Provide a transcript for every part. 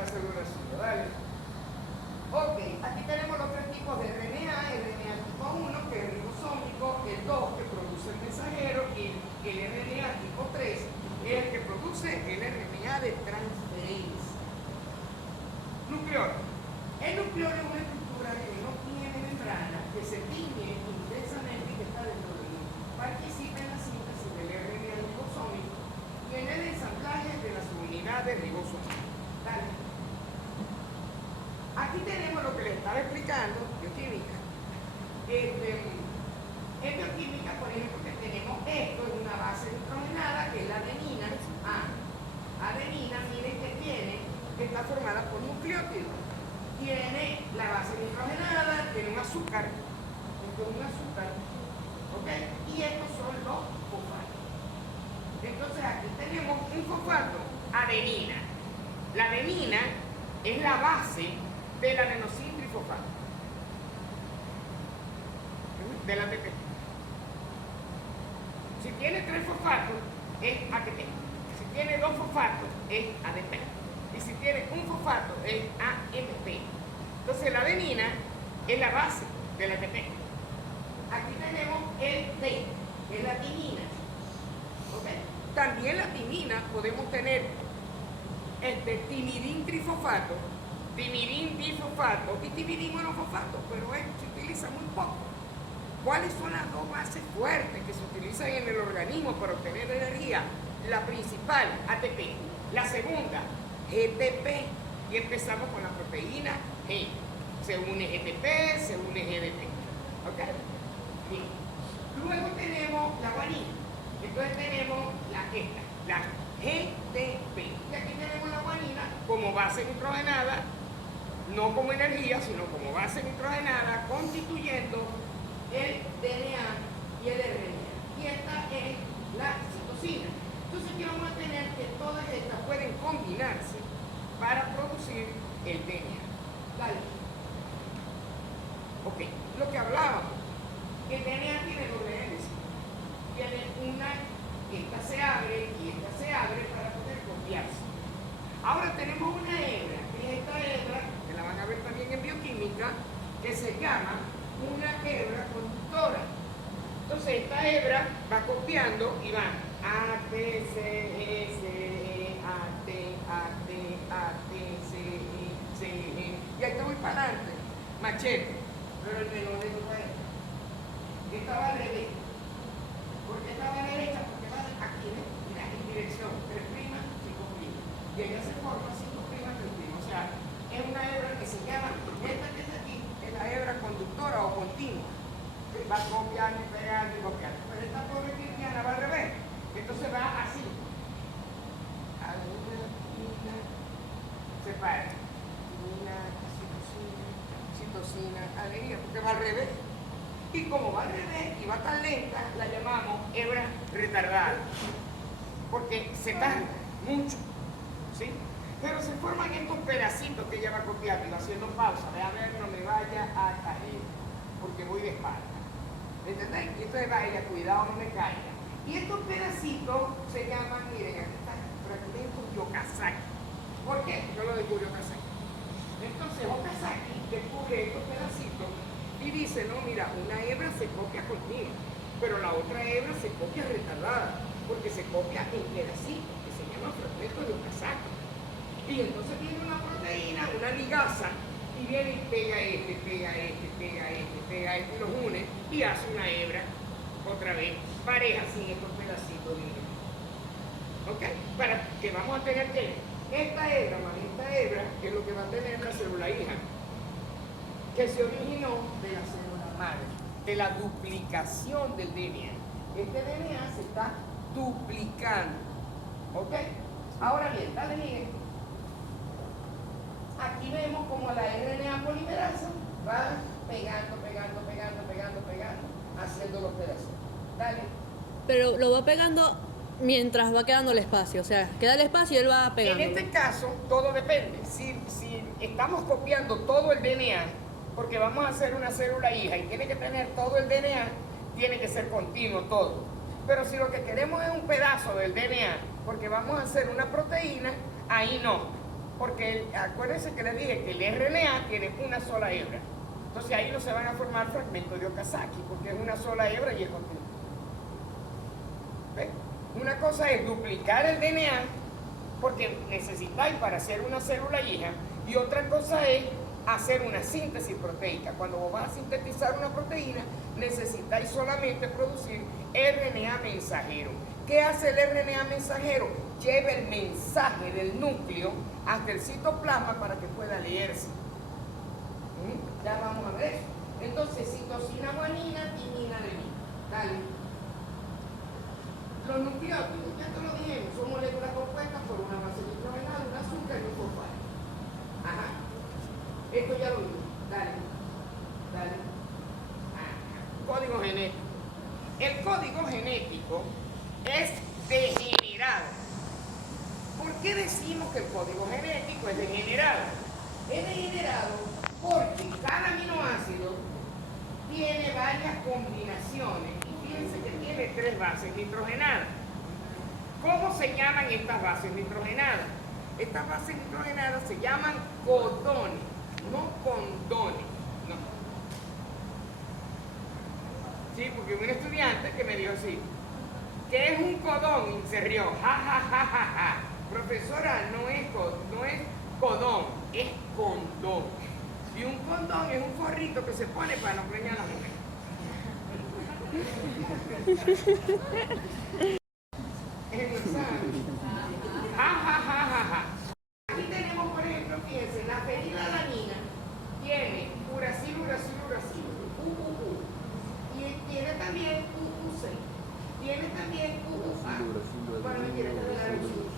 la célula suya, ¿vale? Ok, aquí tenemos los tres tipos de RNA, RNA tipo 1, que es ribosómico, el 2, que produce el mensajero, y el RNA tipo 3, es el que produce el RNA de transferencia. Nucleolo. El nucleolo es una estructura que no tiene membrana, que se tiñe intensamente y que está dentro de él. Participa en la síntesis del RNA ribosómico y en el ensamblaje de las unidades ribosómicas. Dale. Aquí tenemos lo que les estaba explicando, bioquímica. En bioquímica, por ejemplo, que tenemos esto, es una base nitrogenada, que es la adenina. Adenina, miren que está formada por nucleótidos. Tiene la base nitrogenada, tiene un azúcar, esto es un azúcar, ¿ok? Y estos son los fosfatos. Entonces aquí tenemos un fosfato, adenina. La adenina es la base del adenosin trifosfato, del ATP. Si tiene 3 fosfatos, es ATP. Si tiene 2 fosfatos, es ADP. Y si tiene un fosfato, es AMP. Entonces la adenina es la base del ATP. Aquí tenemos el T, que es la timina. ¿Okay? También la timina podemos tener timidin trifosfato, timidin difosfato y timidin monofosfato, pero se utiliza muy poco. ¿Cuáles son las dos bases fuertes que se utilizan en el organismo para obtener energía? La principal, ATP. La segunda, GTP. Y empezamos con la proteína G. Se une GTP, se une GDP. ¿Ok? Bien. Luego tenemos la guanina. Entonces tenemos la GTP. Y aquí tenemos la guanina como base nitrogenada, no como energía, sino como base nitrogenada, constituyendo el DNA y el RNA. Y esta es la citosina. Entonces aquí vamos a tener que todas estas pueden combinarse para producir el DNA. Dale. Ok, lo que hablábamos, el DNA tiene doble hélice. Tiene una, esta se abre y esta se abre para poder copiarse. Ahora tenemos una hebra, que es esta hebra, que la van a ver también en bioquímica, que se llama una hebra conductora. Entonces esta hebra va copiando y va A, T, C, E, C, E, A, T, C, E, C, E. Y ahí te voy para adelante. Machete. Pero el menor de todo esto. Estaba al revés. ¿Por qué estaba a la derecha? Porque va aquí, ¿ves? Mira, en dirección 3', 5'. Y ella se forma 5', 3'. O sea, es una hebra que se llama, esta que está aquí, es la hebra conductora o continua. Va copiando y pegando y copiando. Pero esta pobre cristiana va al revés. Entonces va así. Separa. Citosina, adenina, porque va al revés. Y como va al revés y va tan lenta, la llamamos hebra retardada. Porque se tarda mucho. ¿Sí? Pero se forman estos pedacitos que ella va copiando y va haciendo pausa. Ve a ver, no me vaya a caer, porque voy de espalda. ¿Entendéis? Y entonces va ella, cuidado, no me caiga. Y estos pedacitos se llaman, miren, aquí están fragmentos de Okazaki. ¿Por qué? Yo lo descubrí Okazaki. Entonces Okazaki descubre estos pedacitos y dice, no, mira, una hebra se copia continua, pero la otra hebra se copia retardada, porque se copia en pedacitos, que se llaman fragmentos de Okazaki. Y entonces viene una proteína, una ligasa, y viene y pega este, pega este, pega este, pega este, y los une y hace una hebra, otra vez, pareja sin estos pedacitos de hebra. ¿Ok? Para que vamos a tener que esta hebra más esta hebra, que es lo que va a tener la célula hija, que se originó de la célula madre, de la duplicación del DNA. Este DNA se está duplicando. ¿Ok? Ahora bien, dale, Miguel. Aquí vemos como la RNA polimerasa va pegando, haciendo los pedazos. Dale. Pero lo va pegando mientras va quedando el espacio, o sea, queda el espacio y él va pegando. En este caso, todo depende. Si estamos copiando todo el DNA, porque vamos a hacer una célula hija y tiene que tener todo el DNA, tiene que ser continuo todo. Pero si lo que queremos es un pedazo del DNA, porque vamos a hacer una proteína, ahí no. Porque acuérdense que les dije que el RNA tiene una sola hebra. Entonces ahí no se van a formar fragmentos de Okazaki, porque es una sola hebra y es continua. ¿Ves? Una cosa es duplicar el DNA, porque necesitáis para hacer una célula hija, y otra cosa es hacer una síntesis proteica. Cuando vos vas a sintetizar una proteína, necesitáis solamente producir RNA mensajero. ¿Qué hace el RNA mensajero? Lleva el mensaje del núcleo hasta el citoplasma para que pueda leerse. Ya vamos a ver eso. Entonces, citosina, guanina, timina, adenina. Dale. Los nucleótidos, ya te lo dijimos, son moléculas compuestas por una base nitrogenada, un azúcar y un fosfato. Ajá. Esto ya lo vimos. Dale. Dale. Código genético. El código genético es degenerado. ¿Por qué decimos que el código genético es degenerado? Es degenerado porque cada aminoácido tiene varias combinaciones. Y fíjense que tiene 3 bases nitrogenadas. ¿Cómo se llaman estas bases nitrogenadas? Estas bases nitrogenadas se llaman codones, no condones. No. Sí, porque un estudiante que me dijo así, ¿qué es un codón? Y se rió, ja, ja, ja, ja, ja. Profesora, no es codón, es condón. Y un condón es un forrito que se pone para no preñar a la mujer. Es el examen. Ja, ja, ja, ja, ja. Aquí tenemos, por ejemplo, fíjense, la fenilalanina tiene uracilo, uracilo, uracilo, y tiene también UUC, tiene también UUA. Bueno, mentira, esta es la UUC.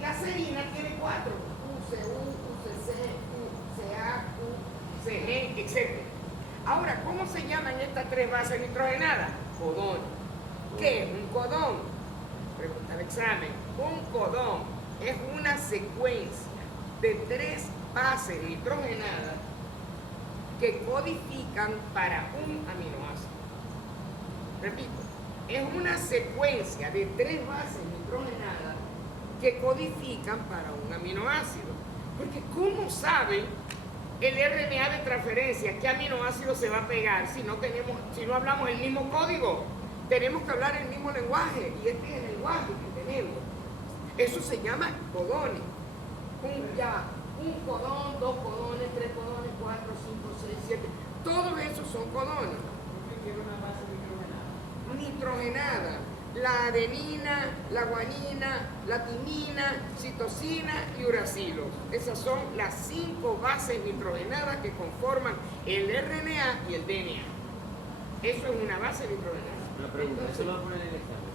La serina tiene 4, UCU, UCC, UCA, UCG, etc. Ahora, ¿cómo se llaman estas 3 bases nitrogenadas? Codón. ¿Qué es un codón? Pregunta el examen. Un codón es una secuencia de 3 bases nitrogenadas que codifican para un aminoácido. Repito, es una secuencia de 3 bases nitrogenadas que codifican para un aminoácido. Porque ¿cómo sabe el RNA de transferencia qué aminoácido se va a pegar si no hablamos el mismo código? Tenemos que hablar el mismo lenguaje, y este es el lenguaje que tenemos. Eso se llama codones. Un codón, 2 codones, 3 codones, 4, 5, 6, 7. Todos esos son codones. Nitrogenada. La adenina, la guanina, la timina, citosina y uracilo. Esas son las 5 bases nitrogenadas que conforman el RNA y el DNA. Eso es una base nitrogenada. Una pregunta, ¿eso lo va a poner en el examen?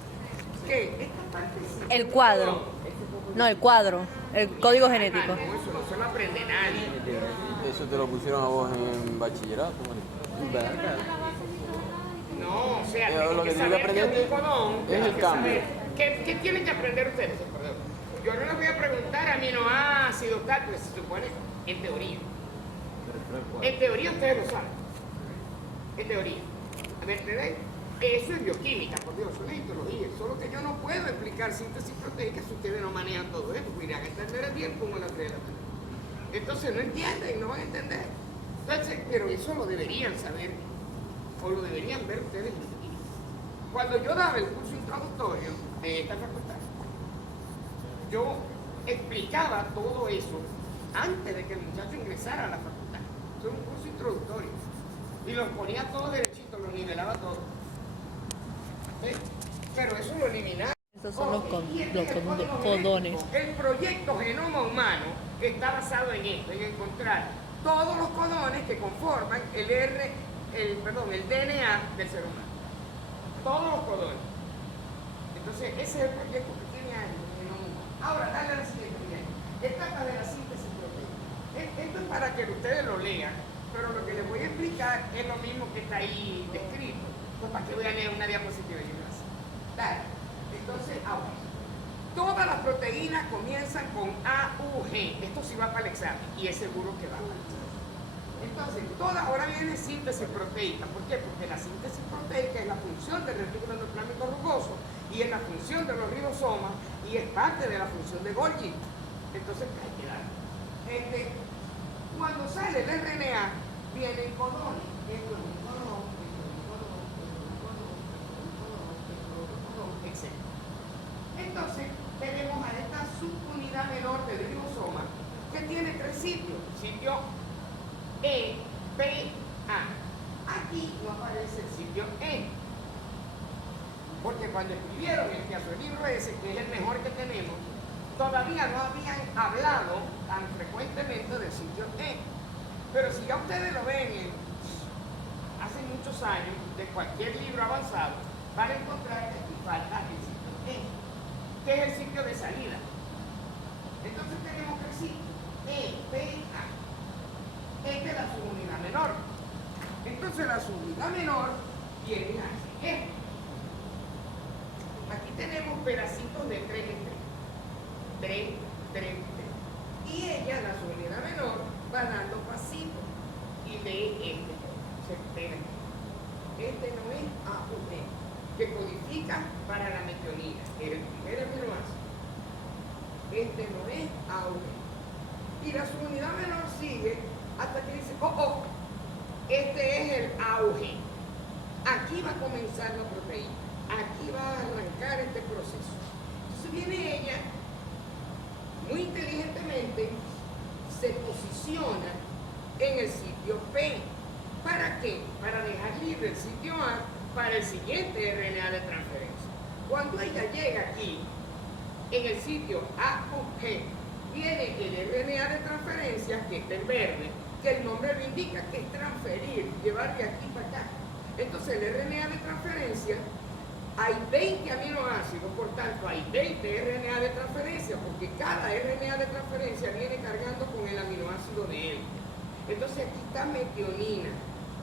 ¿Qué? Esta parte sí. El cuadro. No, el cuadro. El código genético. No, eso no se lo aprende nadie. Eso te lo pusieron a vos en bachillerato. No, o sea, Lo tienen que que tiene que saber que aprender un codón, es tienen el que cambio. saber. ¿Qué tienen que aprender ustedes? Perdón. Yo no les voy a preguntar aminoácidos, tal, pues se supone en teoría. En teoría ustedes lo saben. En teoría. A ver, ¿entendéis? Eso es bioquímica, por Dios, eso es histología. Solo que yo no puedo explicar síntesis proteica si ustedes no manejan todo eso. Irán a entender el bien como la 3 de la tarde. Entonces no entienden, no van a entender. Entonces, pero eso lo deberían saber, o lo deberían ver ustedes. Cuando yo daba el curso introductorio de esta facultad, yo explicaba todo eso antes de que el muchacho ingresara a la facultad. Eso es un curso introductorio. Y los ponía todos derechitos, los nivelaba todos. ¿Sí? Pero eso lo eliminaron. Estos son los código codones. genético. El proyecto Genoma Humano está basado en esto, en encontrar todos los codones que conforman el DNA del ser humano. Todos los codones. Entonces, ese es el proyecto que tiene años, Genoma Humano. Ahora, dale a la siguiente, miren. Etapa de la síntesis proteica. Esto es para que ustedes lo lean, pero lo que les voy a explicar es lo mismo que está ahí descrito. Pues para que vean en una diapositiva y una así. Dale. Entonces, ahora, todas las proteínas comienzan con AUG. Esto sí va para el examen y es seguro que va para el examen. Entonces, ahora viene síntesis proteica. ¿Por qué? Porque la síntesis proteica es la función del retículo endoplasmático rugoso y es la función de los ribosomas y es parte de la función de Golgi. Entonces hay que dar. Cuando sale el RNA, vienen codones. Esto es un codón, esto es un codón, esto es un codón, esto es un codón, etc. Entonces, tenemos a esta subunidad menor del ribosoma que tiene tres sitios. Sitio E, P, A. Aquí no aparece el sitio E. Porque cuando escribieron el libro ese, que es el mejor que tenemos, todavía no habían hablado tan frecuentemente del sitio E. Pero si ya ustedes lo ven hace muchos años, de cualquier libro avanzado, van a encontrar que aquí falta el sitio E, que es el sitio de salida. Entonces tenemos tres sitios, E, P, A. Esta es la subunidad menor. Entonces la subunidad menor viene así. Aquí tenemos pedacitos de 3 en 3. 3, 3, 3. Y ella, la subunidad menor, va dando pasitos. Y lee se pega. Este no es AUG, que codifica para la metionina. Es el primer aminoácido. Este no es AUG. Y la subunidad menor sigue hasta que dice, este es el AUG. Aquí va a comenzar la proteína. Aquí va a arrancar este proceso. Entonces viene ella, muy inteligentemente, se posiciona en el sitio P. ¿Para qué? Para dejar libre el sitio A para el siguiente RNA de transferencia. Cuando ella llega aquí, en el sitio AUG, viene el RNA de transferencia, que está en verde, que el nombre lo indica, que es transferir, llevar de aquí para acá. Entonces el RNA de transferencia, hay 20 aminoácidos, por tanto hay 20 RNA de transferencia, porque cada RNA de transferencia viene cargando con el aminoácido de él. Entonces aquí está metionina,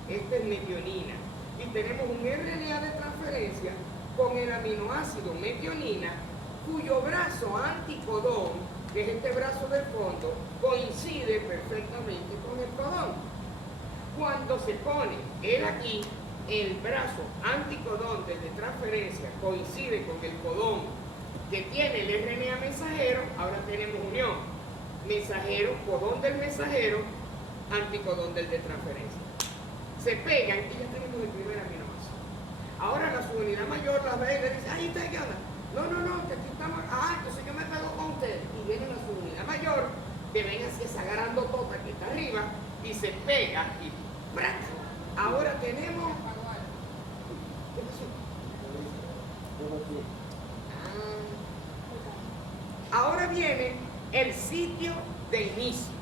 esta es metionina, y tenemos un RNA de transferencia con el aminoácido metionina, cuyo brazo anticodón, que es este brazo del fondo, coincide perfectamente con el codón. Cuando se pone él aquí, el brazo anticodón del de transferencia coincide con el codón que tiene el RNA mensajero. Ahora tenemos unión mensajero, codón del mensajero, anticodón del de transferencia. Se pegan y ya tenemos el primer aminoácido. Ahora la subunidad mayor la ve y le dice, ay, ¿usted qué onda? No, que aquí estamos, entonces yo me pego con usted. Y viene la subunidad mayor, que ven así esa grandotota que está arriba, y se pega y ¡brac! Ahora tenemos. ¿Qué pasó? Ahora viene el sitio de inicio.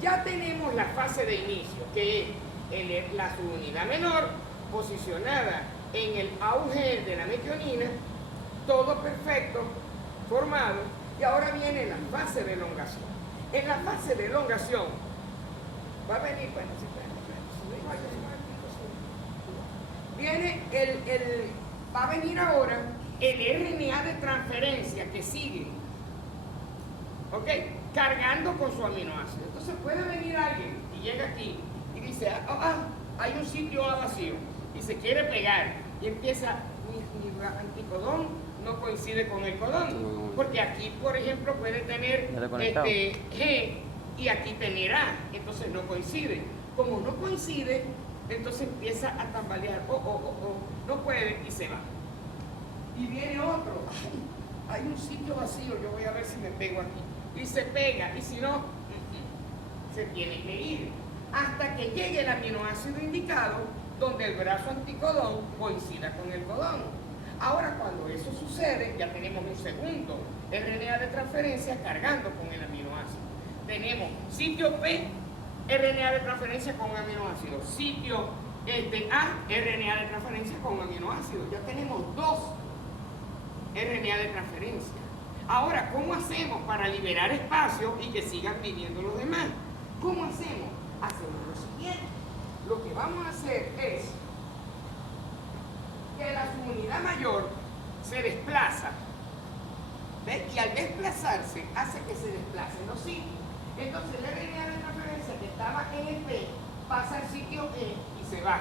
Ya tenemos la fase de inicio, que es la subunidad menor posicionada en el auge de la metionina, todo perfecto, formado, y ahora viene la fase de elongación. En la fase de elongación va a venir, va a venir ahora el RNA de transferencia que sigue, ¿ok? Cargando con su aminoácido. Entonces puede venir alguien y llega aquí y dice, hay un sitio A vacío, y se quiere pegar, y empieza, mi anticodón no coincide con el codón, porque aquí, por ejemplo, puede tener G y aquí tener A, entonces no coincide. Como no coincide, entonces empieza a tambalear, no puede y se va. Y viene otro, hay un sitio vacío, yo voy a ver si me pego aquí. Y se pega, y si no, se tiene que ir. Hasta que llegue el aminoácido indicado, donde el brazo anticodón coincida con el codón. Ahora, cuando eso sucede, ya tenemos un segundo RNA de transferencia cargando con el aminoácido. Tenemos sitio P, RNA de transferencia con aminoácido. Sitio A, RNA de transferencia con aminoácido. Ya tenemos dos RNA de transferencia. Ahora, ¿cómo hacemos para liberar espacio y que sigan viviendo los demás? ¿Cómo hacemos? Hacemos lo siguiente. Lo que vamos a hacer es que la subunidad mayor se desplaza, ¿ves? Y al desplazarse hace que se desplacen los sitios. Entonces el RNA de transferencia que estaba en el P pasa al sitio E y se va.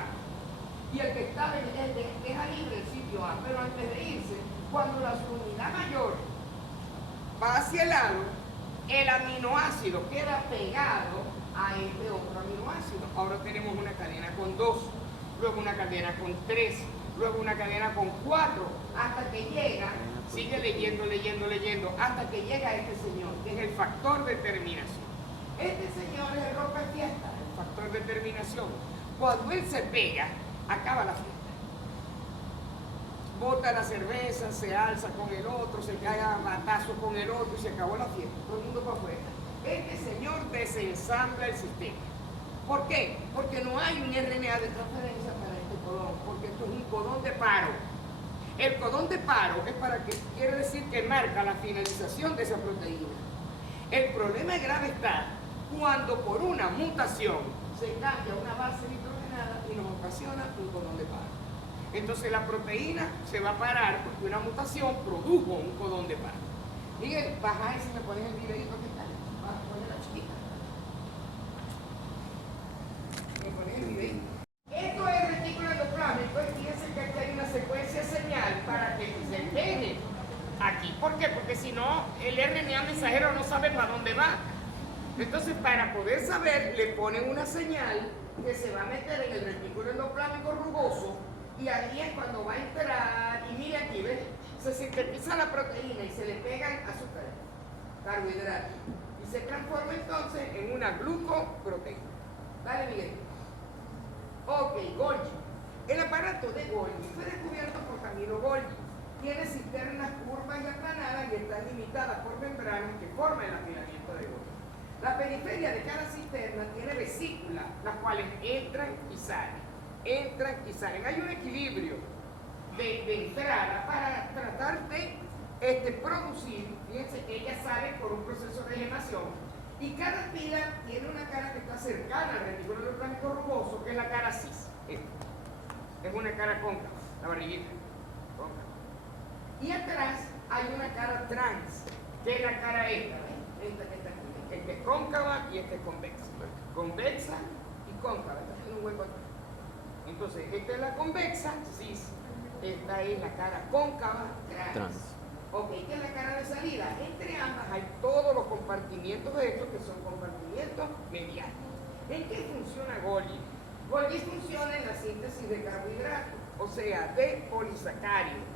Y el que estaba en el D deja libre el sitio A. Pero antes de irse, cuando la subunidad mayor va hacia el lado, el aminoácido queda pegado a este otro aminoácido. Ahora tenemos una cadena con 2, luego una cadena con 3, luego una cadena con 4, hasta que llega, sigue leyendo, hasta que llega este señor, que es el factor de terminación. Este señor es el rompefiesta, el factor de terminación. Cuando él se pega, acaba la fiesta. Bota la cerveza, se alza con el otro, se cae a batazo con el otro y se acabó la fiesta. Todo el mundo para afuera. Este señor desensambla el sistema. ¿Por qué? Porque no hay un RNA de transferencia para este codón, porque esto es un codón de paro. El codón de paro es para que quiere decir que marca la finalización de esa proteína. El problema grave está cuando por una mutación se cambia una base nitrogenada y nos ocasiona un codón de paro. Entonces la proteína se va a parar porque una mutación produjo un codón de paro. Miguel, baja ese y me pones el videito que está. Baja, ponle la chiquita. Me pones el videito. Esto es el retículo endoplasmático y fíjense que aquí hay una secuencia señal para que se pegue aquí. ¿Por qué? Porque si no, el RNA mensajero no sabe para dónde va. Entonces, para poder saber, le ponen una señal que se va a meter en el retículo endoplasmático rugoso. Y ahí es cuando va a entrar, y mire aquí, ¿ves? Se sintetiza la proteína y se le pegan azúcares, carbohidratos, y se transforma entonces en una glucoproteína. Dale, Miguel. Ok, Golgi. El aparato de Golgi fue descubierto por Camilo Golgi. Tiene cisternas curvas y aplanadas y están limitadas por membranas que forman el apilamiento de Golgi. La periferia de cada cisterna tiene vesículas, las cuales entran y salen. Hay un equilibrio de entrada para tratar de producir. Fíjense que ella sale por un proceso de gemación y cada pila tiene una cara que está cercana al retículo endoplasmático rugoso, que es la cara cis. Es una cara cóncava, la barriguita cóncava. Y atrás hay una cara trans, que es la cara esta, ¿ves? Esta que está aquí. Esta es cóncava y esta es convexa. Convexa y cóncava. Esta tiene un hueco aquí. Entonces, esta es la convexa, cis. Esta es la cara cóncava, trans. Ok, esta es la cara de salida. Entre ambas hay todos los compartimientos de estos que son compartimientos mediales. ¿En qué funciona Golgi? Golgi funciona en la síntesis de carbohidratos, o sea, de polisacáridos.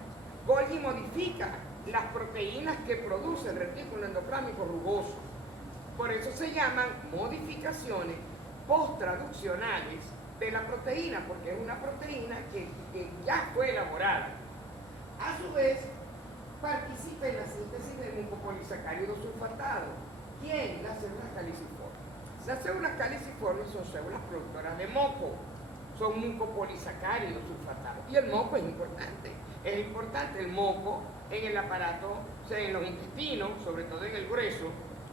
Golgi modifica las proteínas que produce el retículo endoplasmático rugoso. Por eso se llaman modificaciones posttraduccionales de la proteína, porque es una proteína que ya fue elaborada. A su vez, participa en la síntesis del mucopolisacárido sulfatado. ¿Quién? Las células caliciformes. Las células caliciformes son células productoras de moco, son mucopolisacáridos sulfatados. Y el moco es importante el moco en el aparato, o sea, en los intestinos, sobre todo en el grueso,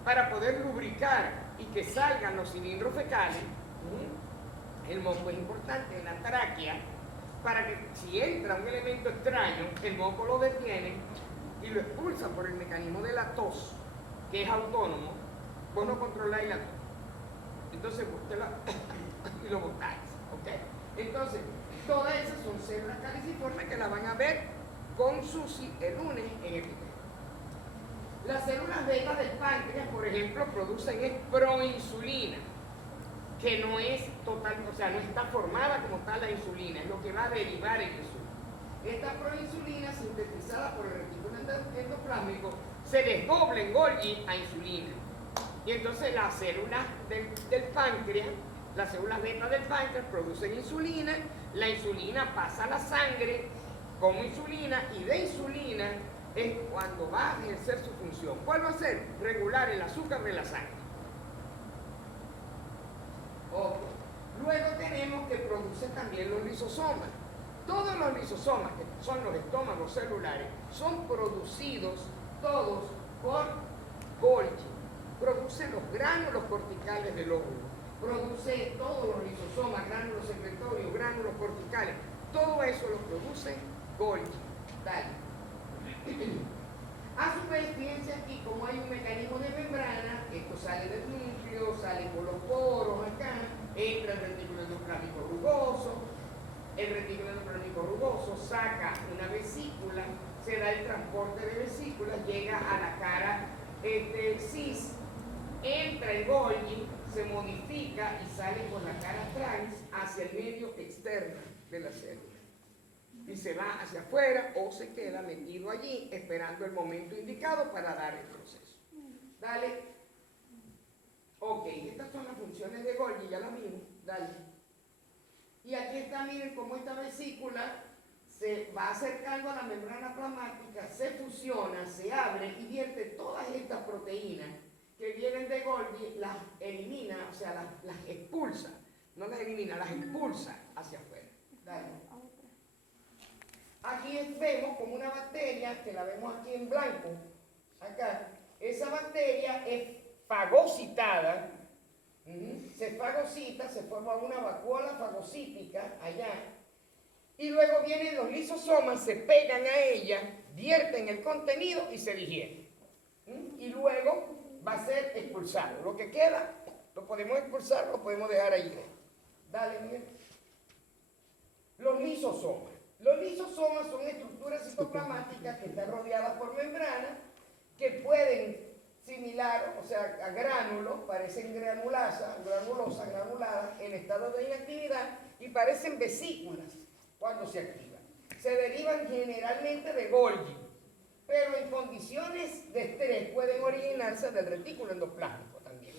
para poder lubricar y que salgan los cilindros fecales. El moco es importante en la tráquea para que si entra un elemento extraño, el moco lo detiene y lo expulsa por el mecanismo de la tos, que es autónomo. Vos no controláis la tos. Entonces usted y lo botáis, ¿ok? Entonces, todas esas son células caliciformes que la van a ver con Susi el lunes en el video. Las células beta del páncreas, por ejemplo, producen proinsulina, que no es total, o sea, no está formada como tal la insulina, es lo que va a derivar en insulina. Esta proinsulina, sintetizada por el retículo endoplasmático, se desdobla en Golgi a insulina. Y entonces las células del páncreas, las células beta del páncreas producen insulina, la insulina pasa a la sangre como insulina y de insulina es cuando va a ejercer su función. ¿Cuál va a ser? Regular el azúcar de la sangre. Okay. Luego tenemos que produce también los lisosomas. Todos los lisosomas, que son los estómagos celulares, son producidos todos por Golgi. Produce los gránulos corticales del óvulo. Produce todos los lisosomas, gránulos secretorios, gránulos corticales. Todo eso lo produce Golgi. Dale. A su vez, fíjense aquí como hay un mecanismo de membrana, esto sale del núcleo, sale por los poros acá, entra el retículo endoplasmático rugoso, el retículo endoplasmático rugoso saca una vesícula, se da el transporte de vesículas, llega a la cara cis de Golgi se modifica y sale por la cara trans hacia el medio externo de la célula. Y se va hacia afuera o se queda metido allí esperando el momento indicado para dar el proceso. Dale. Ok, estas son las funciones de Golgi, ya las vimos. Dale. Y aquí está, miren cómo esta vesícula se va acercando a la membrana plasmática, se fusiona, se abre y vierte todas estas proteínas que vienen de Golgi, las elimina, o sea, las expulsa. No las elimina, las expulsa hacia afuera. Dale. Aquí vemos como una bacteria, que la vemos aquí en blanco, acá. Esa bacteria es fagocitada, se fagocita, se forma una vacuola fagocítica allá, y luego vienen los lisosomas, se pegan a ella, vierten el contenido y se digieren. Y luego va a ser expulsado. Lo que queda, lo podemos expulsar, lo podemos dejar ahí. Dale, Miguel. Los lisosomas. Los lisosomas son estructuras citoplasmáticas que están rodeadas por membranas que pueden similar, o sea, a gránulos, parecen granulosas, en estado de inactividad y parecen vesículas cuando se activan. Se derivan generalmente de Golgi, pero en condiciones de estrés pueden originarse del retículo endoplásmico también.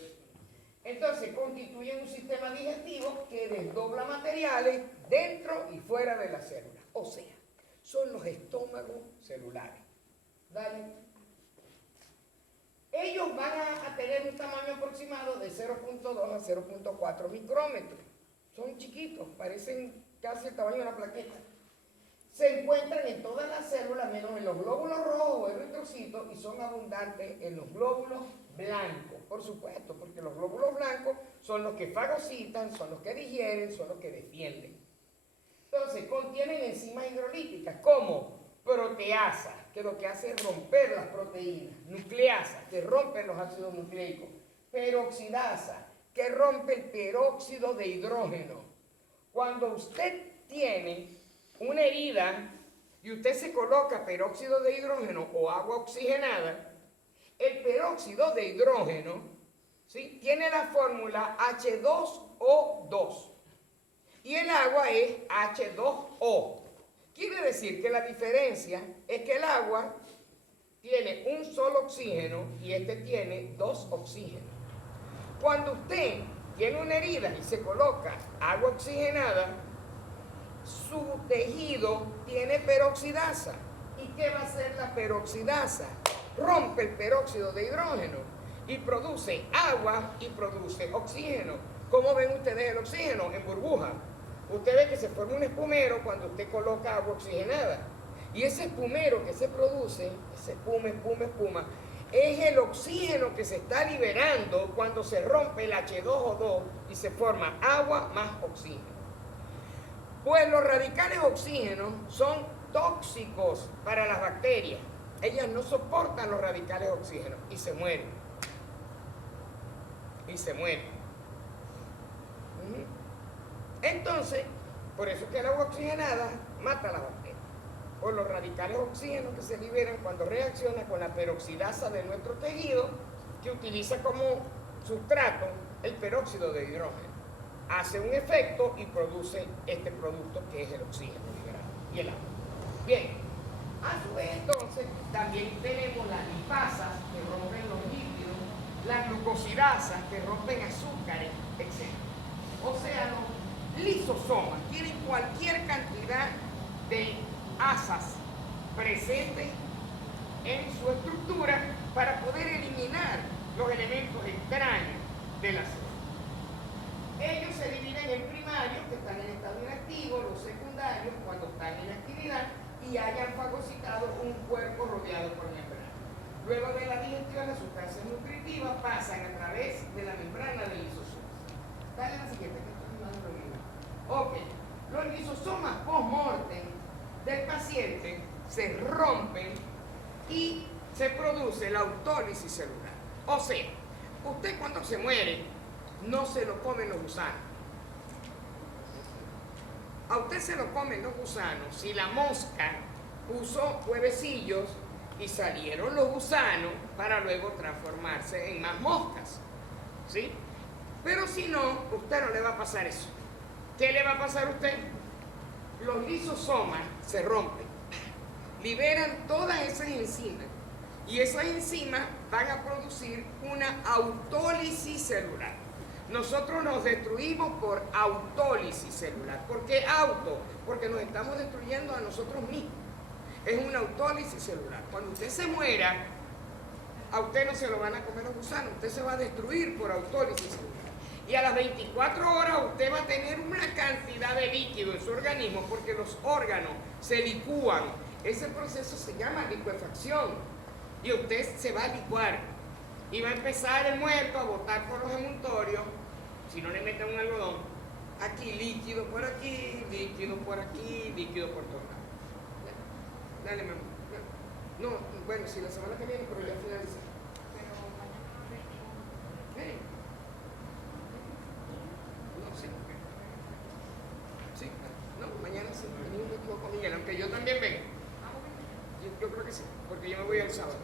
Entonces constituyen un sistema digestivo que desdobla materiales dentro y fuera de la célula. O sea, son los estómagos celulares. Dale. Ellos van a tener un tamaño aproximado de 0.2 a 0.4 micrómetros. Son chiquitos, parecen casi el tamaño de una plaqueta. Se encuentran en todas las células, menos en los glóbulos rojos o eritrocitos, y son abundantes en los glóbulos blancos, por supuesto, porque los glóbulos blancos son los que fagocitan, son los que digieren, son los que defienden. Entonces, contienen enzimas hidrolíticas como proteasa, que lo que hace es romper las proteínas, nucleasa, que rompe los ácidos nucleicos, peroxidasa, que rompe el peróxido de hidrógeno. Cuando usted tiene una herida y usted se coloca peróxido de hidrógeno o agua oxigenada, el peróxido de hidrógeno, ¿sí?, tiene la fórmula H2O2 y el agua es H2O. Quiere decir que la diferencia es que el agua tiene un solo oxígeno y este tiene dos oxígenos. Cuando usted tiene una herida y se coloca agua oxigenada, su tejido tiene peroxidasa. ¿Y qué va a hacer la peroxidasa? Rompe el peróxido de hidrógeno y produce agua y produce oxígeno. ¿Cómo ven ustedes el oxígeno? En burbuja. Usted ve que se forma un espumero cuando usted coloca agua oxigenada. Y ese espumero que se produce, ese espuma, es el oxígeno que se está liberando cuando se rompe el H2O2 y se forma agua más oxígeno. Pues los radicales oxígenos son tóxicos para las bacterias. Ellas no soportan los radicales oxígenos y se mueren. Entonces, por eso es que el agua oxigenada mata a la bacteria. Por los radicales oxígenos que se liberan cuando reacciona con la peroxidasa de nuestro tejido, que utiliza como sustrato el peróxido de hidrógeno. Hace un efecto y produce este producto que es el oxígeno liberado y el agua. Bien, a su vez entonces también tenemos las lipasas que rompen los lípidos, las glucosidasas que rompen azúcares, etc. O sea, los lisosomas tienen cualquier cantidad de asas presentes en su estructura para poder eliminar los elementos extraños de la célula. Ellos se dividen en primarios, que están en estado inactivo, los secundarios, cuando están en actividad, y hayan fagocitado un cuerpo rodeado por membrana. Luego de la digestión, las sustancias nutritivas pasan a través de la membrana del lisosoma. Dale la siguiente, que estoy hablando lo mismo. Ok, los lisosomas post-mortem del paciente se rompen y se produce la autólisis celular. O sea, usted cuando se muere, no se lo comen los gusanos. A usted se lo comen los gusanos si la mosca puso huevecillos y salieron los gusanos para luego transformarse en más moscas. ¿sí? Pero si no, a usted no le va a pasar eso. ¿Qué le va a pasar a usted? Los lisosomas se rompen, liberan todas esas enzimas y esas enzimas van a producir una autólisis celular. Nosotros nos destruimos por autólisis celular. ¿Por qué auto? Porque nos estamos destruyendo a nosotros mismos. Es una autólisis celular. Cuando usted se muera, a usted no se lo van a comer los gusanos, usted se va a destruir por autólisis celular. Y a las 24 horas usted va a tener una cantidad de líquido en su organismo porque los órganos se licúan. Ese proceso se llama licuefacción. Y usted se va a licuar. Y va a empezar el muerto a botar por los emuntorios, si no le meten un algodón, aquí líquido por aquí, líquido por aquí, líquido por todos lados. Dale, mamá. No, bueno, si la semana que viene, pero ya finalizar. Hey. No, sí. Sí, no, mañana sí. Mañana me equivoco con Miguel, aunque yo también vengo. Yo creo que sí, porque yo me voy el sábado.